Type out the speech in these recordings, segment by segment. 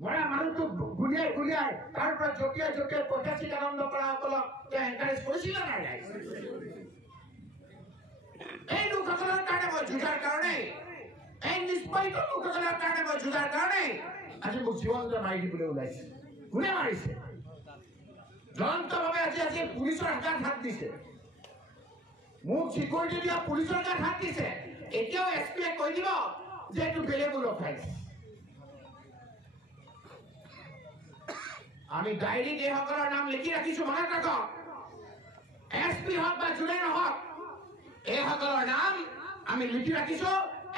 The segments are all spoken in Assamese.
মৰা মানুহটো গুলিয়াই তাৰ পৰা জঁপিয়াই প্ৰত্যাশিক আনন্দ কৰা সকলক তেওঁ এনকাৰেজ কৰিছিল নাই গাইজ এই লোকসকলৰ কাৰণে মই যুঁজাৰ কাৰণে এই নিষ্পাহিত লোকসকলৰ কাৰণে মই যুঁজাৰ কাৰণে আজি মোক জীৱনটো মাৰি দিবলৈ ওলাইছে কোনে মাৰিছে জ্বলন্তভাৱে আজি পুলিচৰ হাত দিছে মোক চিকিউৰিটি দিয়া পুলিচৰ হাত দিছে এতিয়াও এছপিয়ে কৈ দিব যে এইটো বেলেগৰ অফেন্স আমি ডায়েৰীত এইসকলৰ নাম লিখি ৰাখিছো মনত ৰাখক এছপি হওক বা যোনে নহওক এইসকলৰ নাম আমি লিখি ৰাখিছো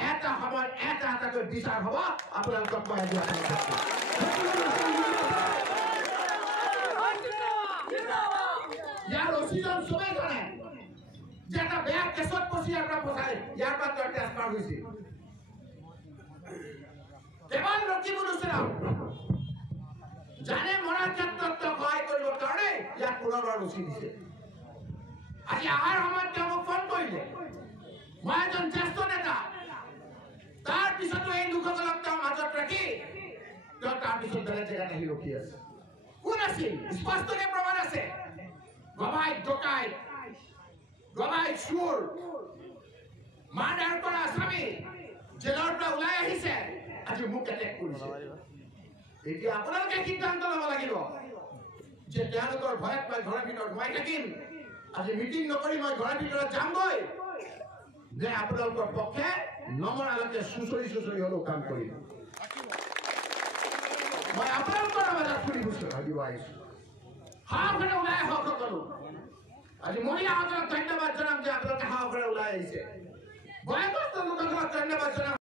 এটা সময়ত এটাকৈ বিচাৰ হ'ব আপোনালোকক মই আজি ইয়াৰ অচিজন চবেই জানে যে এটা বেয়া কেছত পচি ইয়াৰ পৰা পচাই ইয়াৰ পৰা তেওঁ ট্ৰেন্সফাৰ হৈছিল কেৱল ৰকিবুল হুছেইন জানে মৰাৰ ক্ষেত্ৰত সহায় কৰিবৰ কাৰণে ইয়াক পুনৰবাৰ ৰুচি দিছে আজি অহাৰ সময়ত তেওঁ মোক ফোন কৰিলে মই এজন জ্যেষ্ঠ নেতা তাৰ পিছতো এই লোকসকলক তেওঁ মাজত ৰাখি তেওঁ তাৰ পিছত বেলেগ জেগাত আহি ৰখি আছে কোন আছিল স্পষ্টকৈ প্ৰমাণ আছে গভাই ডকাই গভাই চোৰ মাৰ্ডাৰ কৰা আসামী জেলৰ পৰা ওলাই আহিছে আজি মোক এটেক কৰিছে এতিয়া আপোনালোকে সিদ্ধান্ত ল'ব লাগিব যে তেওঁলোকৰ ভয়ত মই ঘৰৰ ভিতৰত সোমাই থাকিম আজি মিটিং নকৰি মই ঘৰৰ ভিতৰত যামগৈ যে আপোনালোকৰ পক্ষে নমৰালৈকে চুচৰি হ'লেও কাম কৰিম মই আপোনালোকৰ মাজত ফুৰিবছো ভাবিব আহিছো সাহসেৰে ওলাই আহক সকলো আজি মহিলাসকলক ধন্যবাদ জনাম যে আপোনালোকে সাহসেৰে ওলাই আহিছে বয়সস্থ লোকসকলক ধন্যবাদ জনাম